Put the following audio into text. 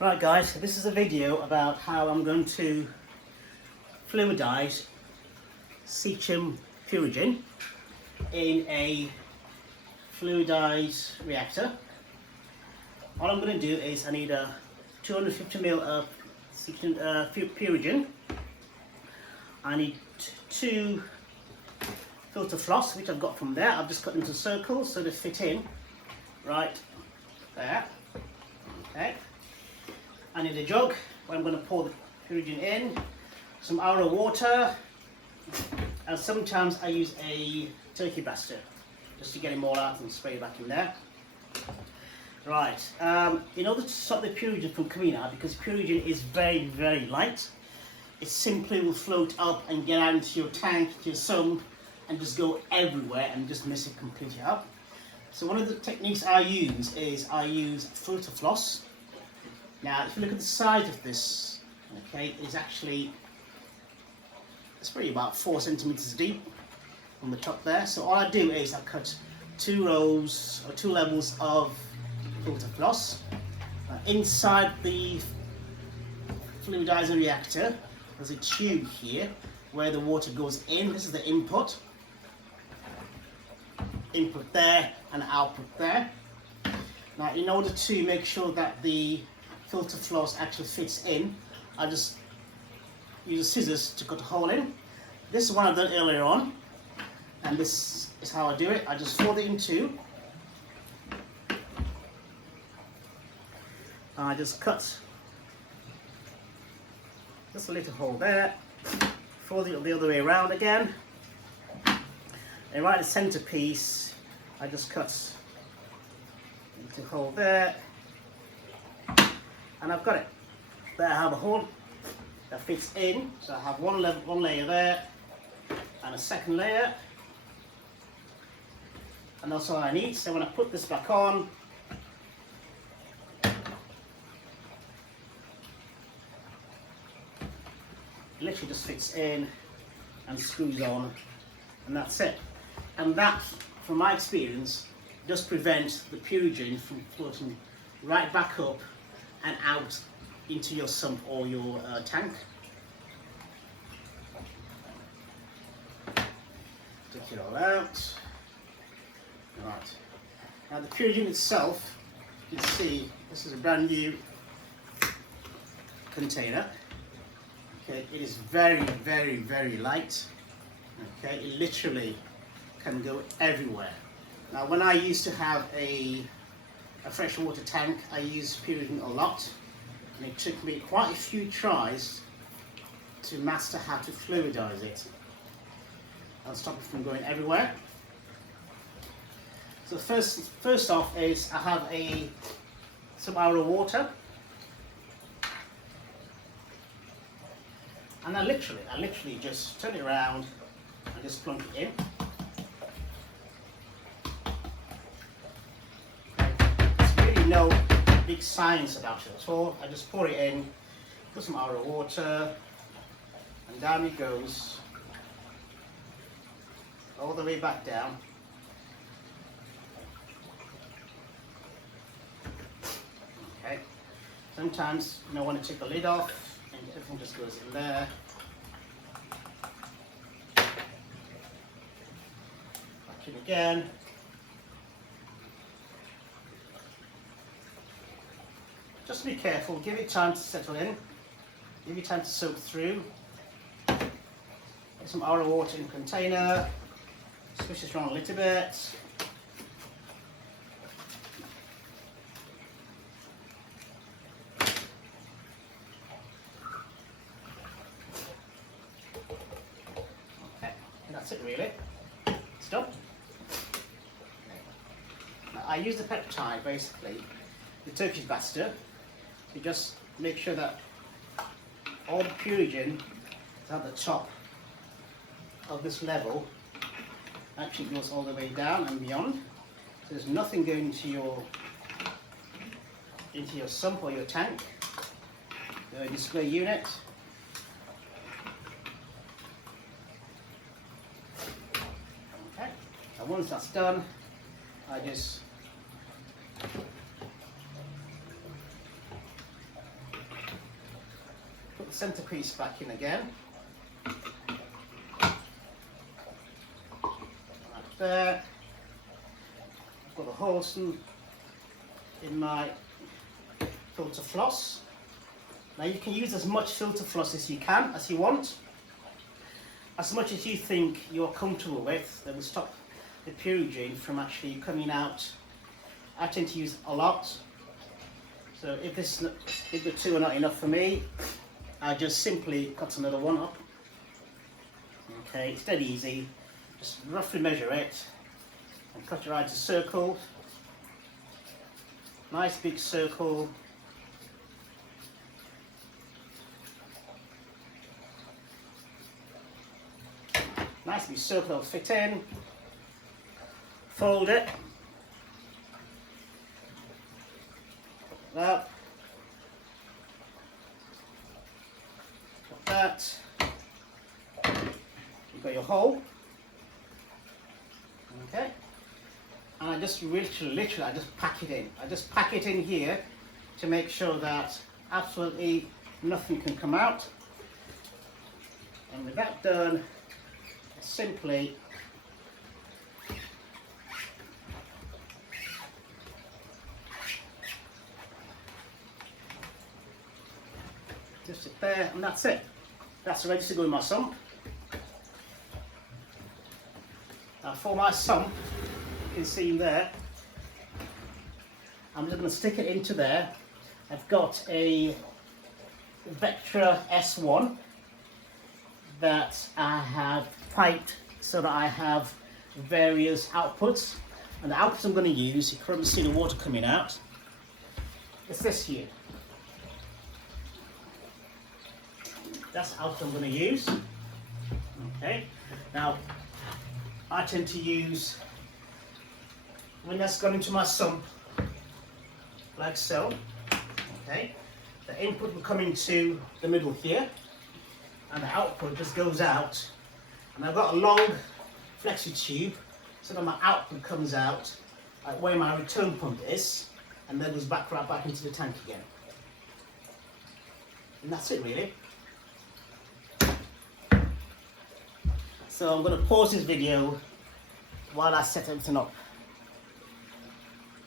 Right guys, so this is a video about how I'm going to fluidise Seachem Purigen in a fluidise reactor. All I'm going to do is I need a 250 ml of Seachem Purigen. I need 2 filter floss, which I've got from there. I've just cut into circles so they fit in right there. Okay. I need a jug where I'm going to pour the Purigen in, some RO water, and sometimes I use a turkey baster just to get it all out and spray it back in there. Right, in order to stop the Purigen from coming out, because Purigen is very light, it simply will float up and get out into your tank, into your sump, and just go everywhere and just mess it completely up. So one of the techniques I use is I use filter floss. Now, if you look at the size of this, okay, it's probably about 4 centimeters deep on the top there. So all I do is I cut 2 rows or 2 levels of filter floss. Inside the fluidizer reactor, there's a tube here where the water goes in. This is the input there and output there. Now, in order to make sure that the filter floss actually fits in, I just use scissors to cut a hole in. This is one I've done earlier on, and this is how I do it. I just fold it in 2. I just cut just a little hole there, fold it the other way around again, and right at the center piece I just cut a little hole there, and I've got it. There I have a hole that fits in, so I have one layer there and a second layer, and that's all I need. So when I put this back on, it literally just fits in and screws on, and that's it. And that, from my experience, does prevent the Purigen from floating right back up and out into your sump or your tank. Take it all out. Right. Now the Purigen itself, you can see this is a brand new container. Okay, it is very light. Okay, it literally can go everywhere. Now, when I used to have a freshwater tank, I used Purigen a lot, and it took me quite a few tries to master how to fluidize it. I'll stop it from going everywhere. So first off is I have some RO water, and I literally just turn it around and just plunk it in. No big science about it at all. I just pour it in, put some RO water, and down it goes all the way back down. Okay. Sometimes you want to take the lid off and everything just goes in there. Back in again. Just be careful, give it time to settle in, give it time to soak through. Get some RO water in the container, swish this around a little bit. Okay, and that's it really. It's done. Now, I use the Pt.1 basically, the Turkish baster, to just make sure that all the Purigen is at the top of this level. Actually goes all the way down and beyond. So there's nothing going into your sump or your tank. The display unit. Okay. And once that's done, I just centerpiece back in again. Right there. I've got the holes in my filter floss. Now you can use as much filter floss as you want. As much as you think you're comfortable with, that will stop the Purigen from actually coming out. I tend to use a lot. So if the two are not enough for me, I just simply cut another one up. Okay, it's dead easy. Just roughly measure it and cut it right to circle. Nice big circle. Nice big circle that'll fit in. Fold it. Up. Got that. You've got your hole. Okay. And I just literally I just pack it in. I just pack it in here to make sure that absolutely nothing can come out. And with that done, simply just sit there, and that's it. That's ready to go in my sump. Now for my sump, you can see there, I'm just going to stick it into there. I've got a Vectra S1 that I have piped so that I have various outputs, and the outputs I'm going to use, you currently see the water coming out, it's this here. That's the output I'm going to use. Okay, now I tend to use, when that's gone into my sump, like so, okay, the input will come into the middle here, and the output just goes out. And I've got a long flexi tube so that my output comes out at where my return pump is, and then goes right back into the tank again. And that's it really. So I'm going to pause this video while I set everything up.